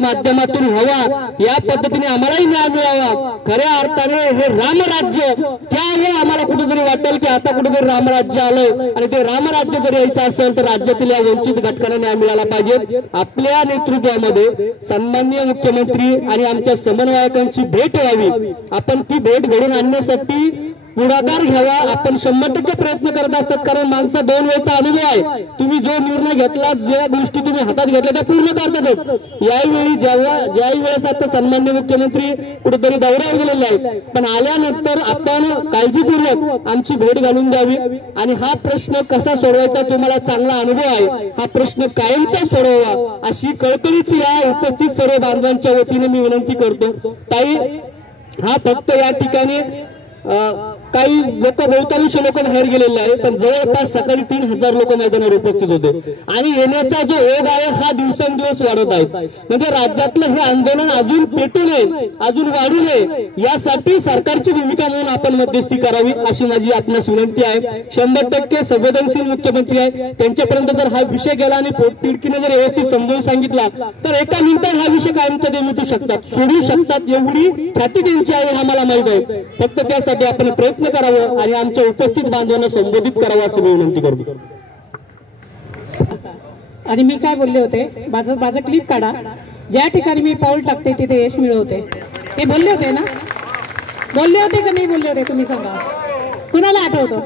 माध्यमातून व्हावा, या पद्धतीने आम्हालाही न्याय मिळावा. खऱ्या अर्थाने हे रामराज्य त्यावेळी आम्हाला कुठेतरी वाटेल की आता कुठेतरी रामराज्य आलंय आणि ते रामराज्य जर यायचं असेल तर राज्यातील या वंचित घटकांना न्याय मिळाला पाहिजे. आपल्या नेतृत्वामध्ये सन्माननीय मुख्यमंत्री आणि आमच्या समन्वयकांची भेट व्हावी. आपण ती भेट घडून आणण्यासाठी पुढाकार घ्यावा. आपण 100% प्रयत्न करत असतात, कारण मागचा 2 वेळचा अनुभव आहे. तुम्ही जो निर्णय घेतला, ज्या गोष्टी तुम्ही हातात घेतल्या त्या पूर्ण करतातच. यावेळी ज्याही वेळेस आता सन्माननीय मुख्यमंत्री कुठेतरी दौऱ्यावर गेलेले आहेत, पण आल्यानंतर आपण काळजीपूर्वक आमची भेट घालून द्यावी आणि हा प्रश्न कसा सोडवायचा तुम्हाला चांगला अनुभव आहे. हा प्रश्न कायमचा सोडवावा अशी कळकळीची या उपस्थित सर्व बांधवांच्या वतीने मी विनंती करतो. ताई, हा फक्त या ठिकाणी काही लोक, बहुतांश लोक बाहेर गेलेले आहे, पण जवळपास सकाळी 3000 लोक मैदानावर उपस्थित होते आणि येण्याचा जो ओघ आहे हा दिवसेंदिवस वाढत आहे. म्हणजे राज्यातलं हे आंदोलन अजून पेटू नये, अजून वाढू नये, यासाठी सरकारची भूमिका म्हणून आपण मध्यस्थी करावी अशी माझी आपणास विनंती आहे. 100% संवेदनशील मुख्यमंत्री आहे, त्यांच्यापर्यंत जर हा विषय गेला आणि पोटतिडकीने जर व्यवस्थित समजावून सांगितला तर एका मिनिटात हा विषय कायमचा ते मिटू शकतात, सोडू शकतात. एवढी ख्याती त्यांची आहे, हा मला माहित आहे. फक्त त्यासाठी आपण प्रयत्न करावं आणि आमच्या उपस्थित बांधवांना संबोधित करावं असं मी विनंती करतो. आणि मी काय बोलले होते, माझं क्लिप काढा. ज्या ठिकाणी मी पाऊल टाकते तिथे यश मिळवते, हे बोलले होते ना? बोलले होते का नाही बोलले होते तुम्ही सांगा, कुणाला आठवतो?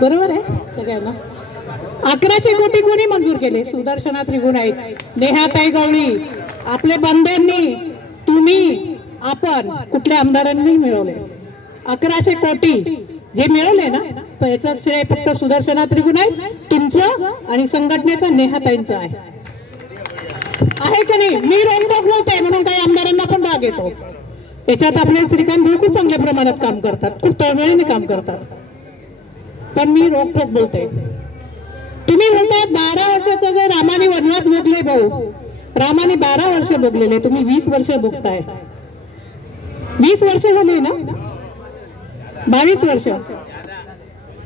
बरोबर आहे सगळ्यांना. 1100 कोटी कोणी मंजूर केले? सुदर्शना त्रिगुण आहेत, नेहाताई गवळी, आपले बंधूंनी, तुम्ही, आपण, कुठल्या आमदारांनी मिळवले. 1100 कोटी जे मिळवले ना, याचं श्रेय फक्त सुदर्शना त्रिगुण आहे, तुमचं आणि संघटनेचं, नेहाताईंचं आहे का नाही? मी रोखोक बोलते म्हणून काही आमदारांना पण राग येतो. याच्यात आपले श्रीकांत भाऊ खूप चांगल्या प्रमाणात काम करतात, खूप तळमळीने काम करतात, पण मी रोखोक बोलते. तुम्ही म्हणतात 12 वर्षाचा जे रामाने वनवास भोगले, भाऊ रामाने 12 वर्ष भोगलेले, तुम्ही 20 वर्ष भोगताय. 20 वर्ष झाले ना, 22 वर्ष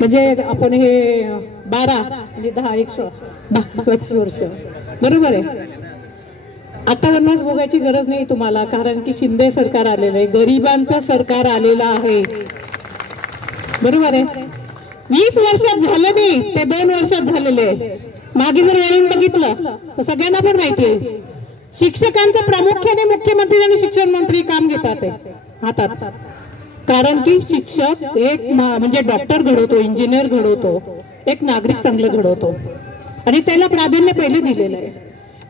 म्हणजे आपण हे 12 आणि 10 122 वर्ष, बरोबर आहे. आता वनवास भोगायची गरज नाही तुम्हाला, कारण की शिंदे सरकार आलेलं आहे, गरिबांचं सरकार आलेलं आहे, बरोबर आहे. 20 वर्षात झालं नाही, ते 2 वर्षात झालेले. मागे जर वळून बघितलं तर सगळ्यांना पण माहिती आहे, शिक्षकांचं प्रामुख्याने मुख्यमंत्री आणि शिक्षण मंत्री काम घेतात हातात. कारण की शिक्षक एक म्हणजे डॉक्टर घडवतो, इंजिनियर घडवतो, एक नागरिक चांगलं घडवतो आणि त्याला प्राधान्य पहिले दिलेलं आहे.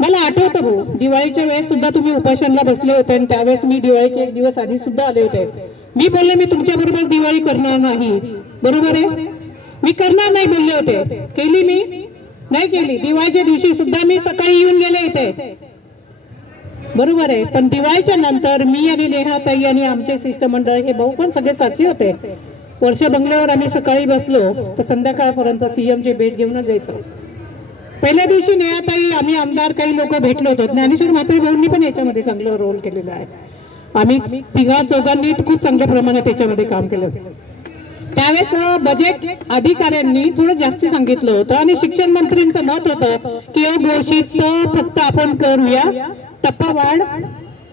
मला आठवतं भाऊ, दिवाळीच्या वेळेस सुद्धा तुम्ही उपासनाला बसले होते आणि त्यावेळेस मी दिवाळीच्या 1 दिवस आधी सुद्धा आले होते. मी बोलले मी तुमच्या बरोबर दिवाळी करणार नाही, बरोबर आहे, मी करणार नाही बोलले होते. केली मी? नाही केली. दिवाळीच्या दिवशी सुद्धा मी सकाळी येऊन गेले इथे, बरोबर आहे. पण दिवाळीच्या नंतर मी आणि नेहाताई आणि आमचे शिष्टमंडळ, हे भाऊ पण सगळे साक्षी होते, वर्ष बंगल्यावर आम्ही सकाळी बसलो तर संध्याकाळपर्यंत सीएमची भेट घेऊनच जायचं. पहिल्या दिवशी नेहाताई, आम्ही आमदार, काही लोक भेटलो होतो. ज्ञानेश्वर म्हात्रे भाऊंनी पण याच्यामध्ये चांगलं रोल केलेला आहे. आम्ही 3-4 खूप चांगल्या प्रमाणात याच्यामध्ये काम केलं. त्यावेळेस बजेट अधिकाऱ्यांनी थोडं जास्त सांगितलं होतं आणि शिक्षण मंत्रींचं मत होतं की अघोषित फक्त आपण करूया, टप्पावाढ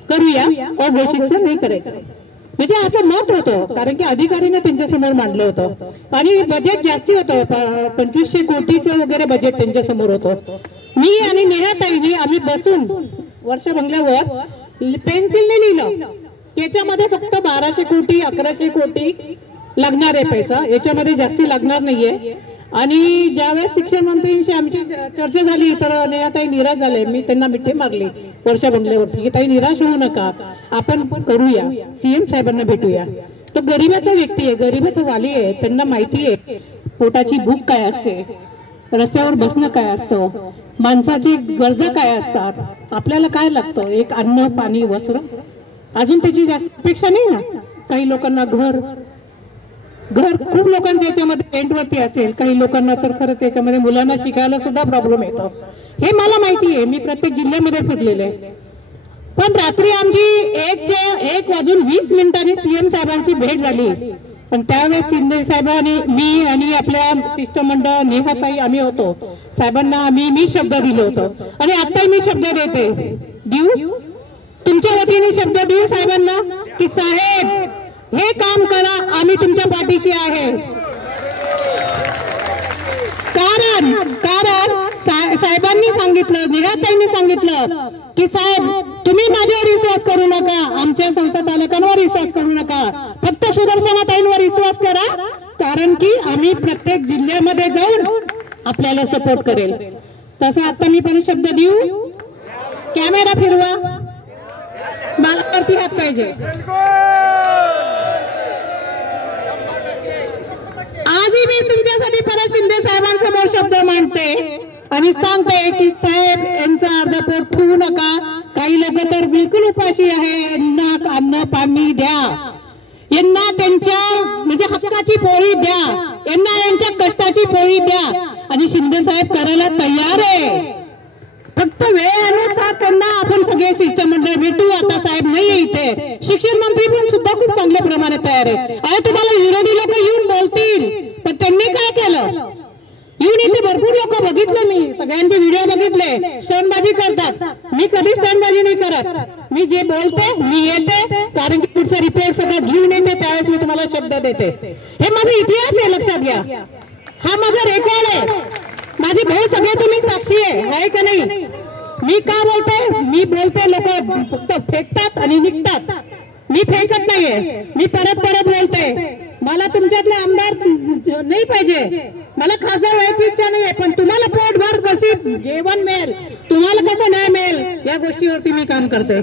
करूया, अघोषितचं नाही करायचं, म्हणजे असं मत होतं. कारण की अधिकाऱ्यांना त्यांच्या समोर मांडलं होतं आणि बजेट जास्ती होतं, 2500 कोटीचं वगैरे बजेट त्यांच्या समोर होतं. मी आणि नेहाताईंनी आम्ही बसून वर्ष बंगल्यावर पेन्सिलने लिहिलं, याच्यामध्ये फक्त 1200 कोटी 1100 कोटी लागणार आहे पैसा, याच्यामध्ये जास्ती लागणार नाहीये. आणि ज्यावेळेस शिक्षण मंत्र्यांशी आमची चर्चा झाली तर नेहाताई निराश झाले. मी त्यांना मिठी मारली वर्ष बंगल्यावरती की ताई निराश होऊ नका, आपण करूया, सीएम साहेबांना भेटूया. तो गरीबाचा व्यक्ती आहे, गरीबाचा वाली आहे, त्यांना माहिती आहे पोटाची भूक काय असते, रस्त्यावर बसणं काय असतं, माणसाची गरजा काय असतात, आपल्याला काय लागतं, एक अन्न, पाणी, वस्त्र, अजून त्याची जास्त अपेक्षा नाही ना. काही लोकांना घर, खूप लोकांच्या याच्यामध्ये रेंटवरती असेल, काही लोकांना तर खरंच याच्यामध्ये मुलांना शिकायला सुद्धा प्रॉब्लेम येतो, हे मला माहिती आहे, मी प्रत्येक जिल्ह्यामध्ये फिरलेले आहे. पण रात्री आमची 1:20 सीएम साहेबांशी भेट झाली पण त्यावेळेस शिंदे साहेबांनी मी आणि आपल्या शिष्टमंडळ नेहाताई आम्ही होतो, साहेबांना मी शब्द दिलो होतो आणि आताही मी शब्द देते, देऊ तुमच्या वतीने शब्द देऊ साहेबांना की साहेब हे काम करा, आम्ही तुमच्या पाठीशी आहे. कारण साहेबांनी सांगितलं, नेहाताईंनी सांगितलं की साहेब तुम्ही माझ्यावर विश्वास करू नका, आमच्या संस्था चालकांवर विश्वास करू नका, फक्त सुदर्शनाताईंवर विश्वास करा, कारण की आम्ही प्रत्येक जिल्ह्यामध्ये जाऊन आपल्याला सपोर्ट करेल. तसं आता मी परत शब्द देऊ. कॅमेरा फिरवा, मला वरती हात पाहिजे. आजही मी तुमच्यासाठी परत शिंदे साहेबांसमोर शब्द मांडते आणि सांगते की साहेब यांचा अर्धा पोट ठेवू नका. काही लोक तर बिलकुल उपाशी आहे, यांना अन्न पाणी द्या, यांना त्यांच्या म्हणजे हक्काची पोळी द्या, यांना यांच्या कष्टाची पोळी द्या. आणि शिंदे साहेब करायला तयार आहे, फक्त वेळेनुसार त्यांना आपण सगळे शिष्टमंडळ भेटू. आता साहेब नाहीये इथे, शिक्षण मंत्री पण सुद्धा खूप चांगल्या प्रमाणे तयार आहे. अरे तुम्हाला विरोधी लोक येऊन बोलतील, पण त्यांनी काय केलं, येऊन इथे भरपूर लोक बघितले, मी सगळ्यांचे व्हिडिओ बघितले, स्टंटबाजी करतात. मी कधी स्टंटबाजी नाही करत, मी जे बोलते मी येते, कारण की पुढचा रिपोर्ट सगळं घेऊन येते, त्यावेळेस मी तुम्हाला शब्द देते. हे माझा इतिहास आहे, लक्षात घ्या, हा माझा रेकॉर्ड आहे. माझे भाऊ सगळे तुम्ही साक्षी आहे का नाही. मी का बोलते, मी बोलते, लोक फक्त फेकतात आणि निघतात, मी फेकत नाहीये, मी परत बोलते. मला तुमच्यातले आमदार नाही पाहिजे, मला खासदार व्हायची इच्छा नाहीये, पण तुम्हाला पोटभर कशी जेवण मिळेल, तुम्हाला कसं न्याय मिळेल, या गोष्टीवरती मी काम करते.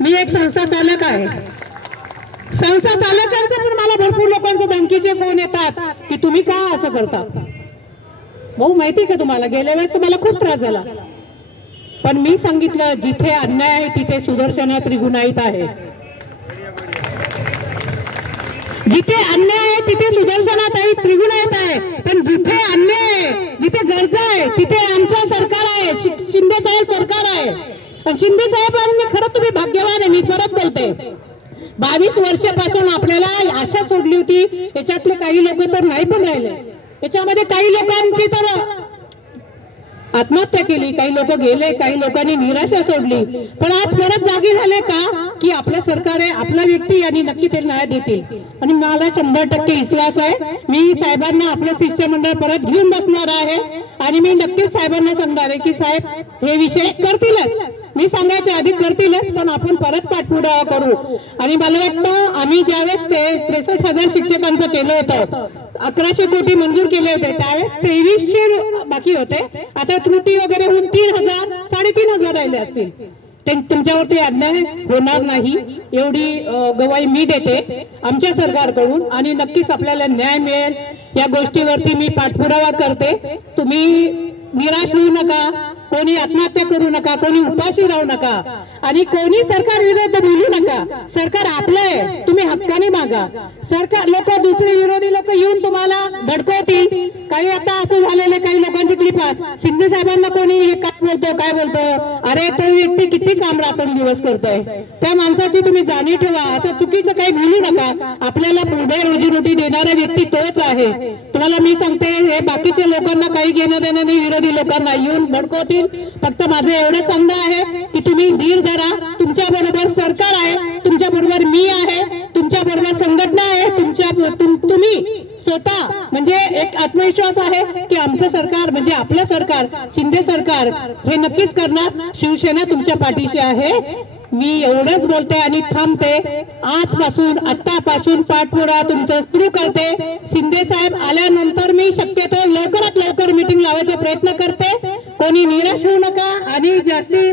मी एक संस्था चालक आहे, संस्था चालकांचा पण मला भरपूर लोकांचे धमकीचे फोन येतात की तुम्ही का असं करता. भाऊ माहिती का तुम्हाला, गेल्या वेळेस मला खूप त्रास झाला, पण मी सांगितलं जिथे अन्याय आहे तिथे सुदर्शना त्रिगुणाईत आहे, जिथे अन्याय आहे तिथे सुदर्शनाताई त्रिगुणाईत आहे. पण जिथे अन्याय आहे, जिथे गरजा आहे, तिथे आमचं सरकार आहे, शिंदे साहेब सरकार आहे. आणि शिंदे साहेबांनी खरं तुम्ही भाग्यवान आहे, मी परत बोलते. 22 वर्षापासून आपल्याला आशा सोडली होती, याच्यातले काही लोक तर नाही पण राहिले, याच्यामध्ये काही लोकांची तर आत्महत्या केली, काही लोक गेले, काही लोकांनी निराशा सोडली, पण आज परत जागी झाले का की आपलं सरकार आहे, आपला व्यक्ती आणि नक्की ते न्याय देतील. आणि मला 100% विश्वास आहे, मी साहेबांना आपलं शिष्टमंडळ परत घेऊन बसणार आहे आणि मी नक्कीच साहेबांना सांगणार आहे की साहेब हे विषय करतीलच, मी सांगायच्या आधी करतीलच, पण आपण परत पाठपुरावा करू. आणि मला वाटतं आम्ही ज्यावेळेस 63,000 शिक्षकांचं केलं होतं, 1100 कोटी मंजूर केले होते, त्यावेळेस 2300 बाकी होते, आता त्रुटी वगैरे होऊन 3,000 3,500 राहिले असतील. तुमच्यावरती अन्याय होणार नाही एवढी गवाही मी देते आमच्या सरकारकडून, आणि नक्कीच आपल्याला न्याय मिळेल या गोष्टीवरती मी पाठपुरावा करते. तुम्ही निराश होऊ नका, कोणी आत्महत्या करू नका, कोणी उपाशी राहू नका, आणि कोणी सरकार विरुद्ध बोलू नका. सरकार आपलं आहे, तुम्ही हक्काने मागा. सरकार लोक दुसरे विरोधी लोक येऊन तुम्हाला भडकवतील. काही आता असं झालेलं, काही लोकांची क्लिप आहे, शिंदे साहेबांना कोणी हे काय बोलतो, काय बोलतो, अरे तो व्यक्ती किती काम रात्रंदिवस करतोय, त्या माणसाची तुम्ही जाणीव ठेवा, असं चुकीचं काही बोलू नका. आपल्याला पुढे रोजीरोटी देणारा व्यक्ती तोच आहे. तुम्हाला मी सांगते, हे बाकीच्या लोकांना काही घेणं देणं नाही, विरोधी लोकांना येऊन भडकवतील. फक्त माझं एवढं सांगणं आहे की तुम्ही धीर धरा, तुमच्या बरोबर सरकार आहे, तुमच्या बरोबर मी आहे, तुमच्या बरोबर संघटना आहे, तुम्ही स्वतः म्हणजे एक आत्मविश्वास आहे की आमचं सरकार म्हणजे आपलं सरकार, शिंदे सरकार हे नक्कीच करणार. शिवसेना तुमच्या पाठीशी आहे. मी एवढंच बोलते आणि थांबते. आजपासून आतापासून पाठपुरावा तुमचं सुरू करते. शिंदे साहेब आल्यानंतर मी शक्यतो लवकरात लवकर मीटिंग लावायचा प्रयत्न करते. कोणी निराश होऊ नका आणि जास्ती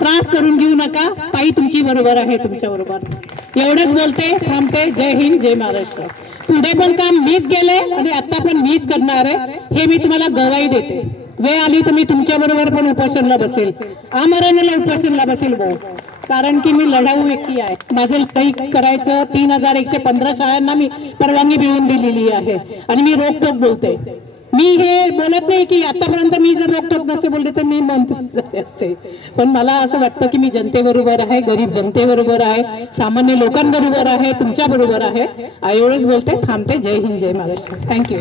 त्रास करून घेऊ नका. ताई तुमची बरोबर आहे, तुमच्या बरोबर. एवढंच बोलते, थांबते. जय हिंद, जय महाराष्ट्र. पुढे पण काम मीच गेले आणि आता पण मीच करणार आहे, हे मी तुम्हाला गवाही देते. वेळ आली तर मी तुमच्या बरोबर पण उपोषणला बसेल, आमरणाला उपोषणला बसेल भाऊ, कारण की मी लढाऊ व्यक्ती आहे. माझं काही करायचं 3115 शाळांना मी परवानगी मिळवून दिलेली आहे आणि मी रोखोक बोलते. मी हे बोलत नाही की आतापर्यंत मी जर रोकटोक नसते बोलले तर मी मंत्री झाले असते, पण मला असं वाटतं की मी जनतेबरोबर आहे, गरीब जनतेबरोबर आहे, सामान्य लोकांबरोबर आहे, तुमच्या बरोबर आहे. एवढंच बोलते, थांबते. जय हिंद, जय महाराष्ट्र. थँक्यू.